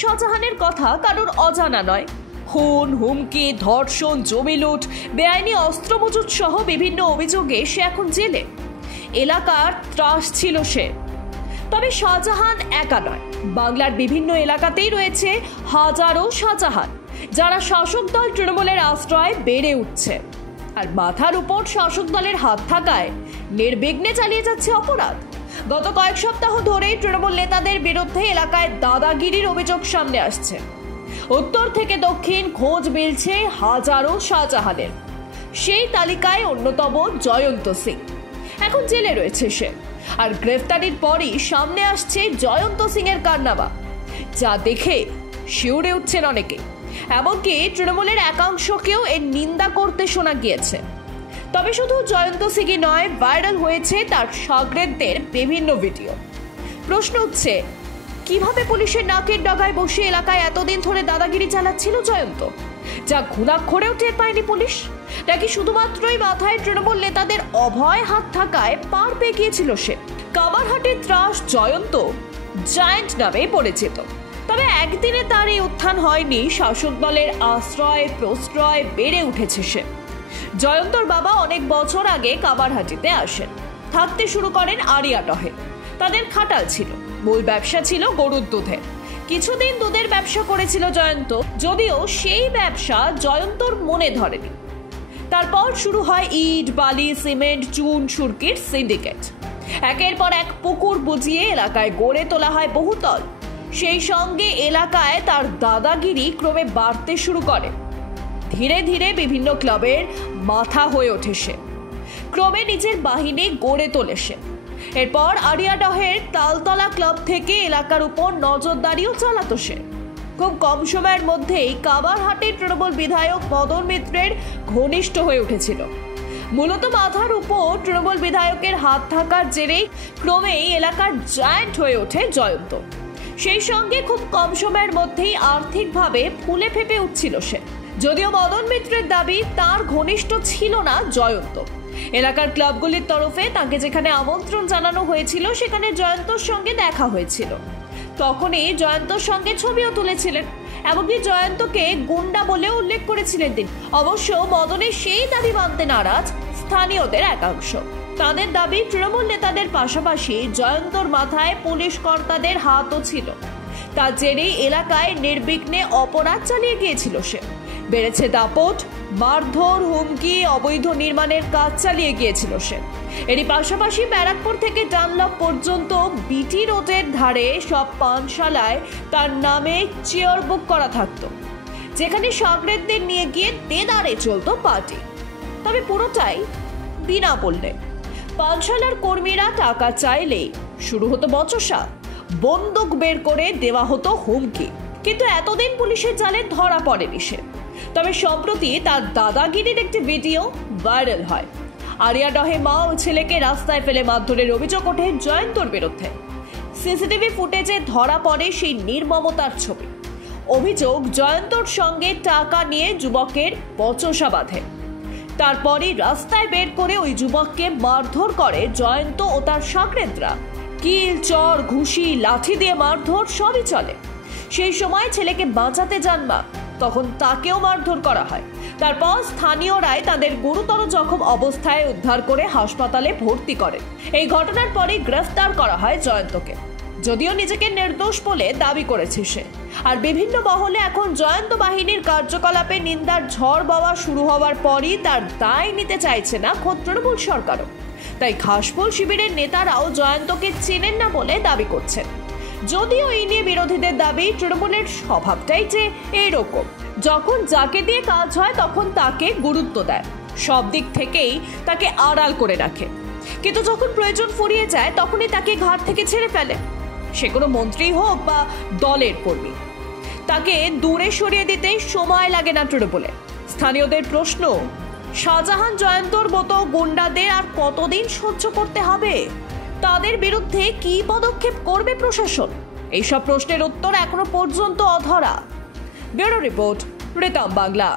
শাহজাহানের কথা কারোর অজানা নয়। খুন, হুমকি, ধর্ষণ, জমি লুট, বেআইনি অস্ত্র মজুত সহ বিভিন্ন অভিযোগে সে এখন জেলে। এলাকার ত্রাস ছিল সে। তবে শাহজাহান একা নয়, বাংলার বিভিন্ন এলাকাতেই রয়েছে হাজারো শাহজাহান, যারা শাসক দল তৃণমূলের আশ্রয় বেড়ে উঠছে। আর মাথার উপর শাসক দলের হাত থাকায় নির্বিঘ্নে চালিয়ে যাচ্ছে অপরাধ। গত কয়েক সপ্তাহ ধরেই তৃণমূল নেতাদের বিরুদ্ধে এলাকায় দাদাগিরির অভিযোগ সামনে আসছে। উত্তর থেকে দক্ষিণ খোঁজ মিলছে হাজারো শাহজাহানের। সেই তালিকায় অন্যতম জয়ন্ত সিং। এখন জেলে রয়েছে সে। আর গ্রেফতারির পরই সামনে আসছে জয়ন্ত সিং এর কারনামা, যা দেখে শিউরে উঠছেন অনেকে। এমনকি তৃণমূলের একাংশকেও এর নিন্দা করতে শোনা গিয়েছে। তবে শুধু জয়ন্ত সিংই নয়, ভাইরাল হয়েছে তার শাগরেদদের বিভিন্ন ভিডিও। প্রশ্ন উঠছে, কিভাবে পুলিশের নাকের ডগায় বসে এলাকায় এতদিন ধরে দাদাগিরি চালাচ্ছিল জয়ন্ত, যা ঘুণাক্ষরেও টের পায়নি পুলিশ? নাকি শুধুমাত্রই মাথায় তৃণমূল নেতাদের অভয় হাত থাকায় পার পেয়ে গিয়েছিল সে? কামারহাটের ত্রাস জয়ন্ত জায়ান্ট নামে পরিচিত। তবে একদিনে তার এই উত্থান হয়নি। শাসক দলের আশ্রয় প্রশ্রয় বেড়ে উঠেছে সে। জয়ন্তর বাবা অনেক বছর আগে কামারহাটিতে আসেন, থাকতে শুরু করেন আড়িয়াটহে। তাদের খাটাল ছিল, মূল ব্যবসা ছিল গরুর দুধের। কিছুদিন দুধের ব্যবসা করেছিল জয়ন্ত, যদিও সেই ব্যবসা জয়ন্তর মনে ধরেনি। তারপর শুরু হয় ইট, বালি, সিমেন্ট, চুন, সুরকির সিন্ডিকেট। একের পর এক পুকুর বুঝিয়ে এলাকায় গড়ে তোলা হয় বহুতল। সেই সঙ্গে এলাকায় তার দাদাগিরি ক্রমে বাড়তে শুরু করে। ধীরে ধীরে বিভিন্ন ক্লাবের মাথা হয়ে ওঠে সে। ক্রমে নিজের বাহিনী গড়ে তোলে সে। এরপর আড়িয়াডহের তালতলা ক্লাব থেকে এলাকার উপর নজরদারিও চালাতো সে। খুব কম সময়ের মধ্যেই কামারহাটের তৃণমূল বিধায়ক মদন মিত্রের ঘনিষ্ঠ হয়ে উঠেছিল। মূলত মাথার উপর তৃণমূল বিধায়কের হাত থাকার জেরেই ক্রমেই এলাকার জায়ান্ট হয়ে ওঠে জয়ন্ত। সেই সঙ্গে খুব কম সময়ের মধ্যেই আর্থিকভাবে ফুলে ফেপে উঠছিল সে। যদিও মদন মিত্রের দাবি তার ঘনিষ্ঠ ছিল না জয়ন্ত। এলাকার ক্লাবগুলির তরফে তাকে যেখানে আমন্ত্রণ জানানো হয়েছিল সেখানে জয়ন্তর সঙ্গে দেখা হয়েছিল। তখনই জয়ন্তর সঙ্গে ছবিও তুলেছিলেন। এমনকি জয়ন্তকে গুন্ডা বলেও উল্লেখ করেছিলেন তিনি। অবশ্য মদনের সেই দাবি মানতে নারাজ স্থানীয়দের একাংশ। তাদের দাবি তৃণমূল নেতাদের পাশাপাশি জয়ন্তর মাথায় পুলিশ কর্তাদের হাতও ছিল। তার জেরেই এলাকায় নির্বিঘ্নে অপরাধ চালিয়ে গিয়েছিল সে। বেড়েছে দাপট, মারধর, হুমকি, অবৈধ নির্মাণের কাজ চালিয়ে গিয়েছিল সে। এরই পাশাপাশি ব্যারাকপুর থেকে ডানলপ পর্যন্ত বিটি রোডের ধারে সব পানশালায় তার নামে চেয়ার বুক করা থাকতো, যেখানে শাগরেদদের নিয়ে গিয়ে দেদারে চলতো পার্টি। তবে পুরোটাই বিনামূল্যে। পানশালার কর্মীরা টাকা চাইলেই শুরু হতো বচসা, বন্দুক বের করে দেওয়া হতো হুমকি। কিন্তু এতদিন পুলিশের জালে ধরা পড়েনি সে। তবে সম্প্রতি তার দাদাগিরির একটি ভিডিও ভাইরাল হয়। আড়িয়াডহে মা ও ছেলেকে রাস্তায় ফেলে মারধরের অভিযোগ ওঠে জয়ন্তর বিরুদ্ধে। সিসিটিভি ফুটেজে ধরা পড়ে সেই নির্মমতার ছবি। অভিযোগ, জয়ন্তর সঙ্গে টাকা নিয়ে যুবকের বচসা বাঁধে। তারপরই রাস্তায় বের করে ওই যুবককে মারধর করে জয়ন্ত ও তার শাগরেদরা। কিল, চর, ঘুষি, লাঠি দিয়ে মারধর সবই চলে। সেই সময় ছেলেকে বাঁচাতে যান মা, তখন তাকেও মারধর করা হয়। তারপর স্থানীয়রাই তাদের গুরুতর জখম অবস্থায় উদ্ধার করে হাসপাতালে ভর্তি করেন। এই ঘটনার পরে গ্রেফতার করা হয় জয়ন্তকে, যদিও নিজেকে নির্দোষ বলে দাবি করেছে সে। আর বিভিন্ন মহলে এখন জয়ন্ত বাহিনীর কার্যকলাপে নিন্দার ঝড় বওয়া শুরু হওয়ার পরই তার দায় নিতে চাইছে না খোদ তৃণমূল সরকারও। তাই ঘাসফুল শিবিরের নেতারাও জয়ন্তকে চেনেন না বলে দাবি করছেন। যদিও এই নিয়ে বিরোধীদের দাবি, তৃণমূলের স্বভাবটাই যে এইরকম, যখন যাকে দিয়ে কাজ হয় তখন তাকে গুরুত্ব দেয়, সব দিক থেকেই তাকে আড়াল করে রাখে। কিন্তু যখন প্রয়োজন ফুরিয়ে যায় তখনই তাকে ঘাট থেকে ছেড়ে ফেলে। সে কোনো মন্ত্রী হোক বা দলের কর্মী, তাকে দূরে সরিয়ে দিতে সময় লাগে না তৃণমূলে। স্থানীয়দের প্রশ্ন, শাহজাহান জয়ন্তর মতো গুন্ডাদের আর কতদিন সহ্য করতে হবে? তাদের বিরুদ্ধে কি পদক্ষেপ করবে প্রশাসন? এইসব প্রশ্নের উত্তর এখনো পর্যন্ত অধরা। Bureau report, Ritam Bangla.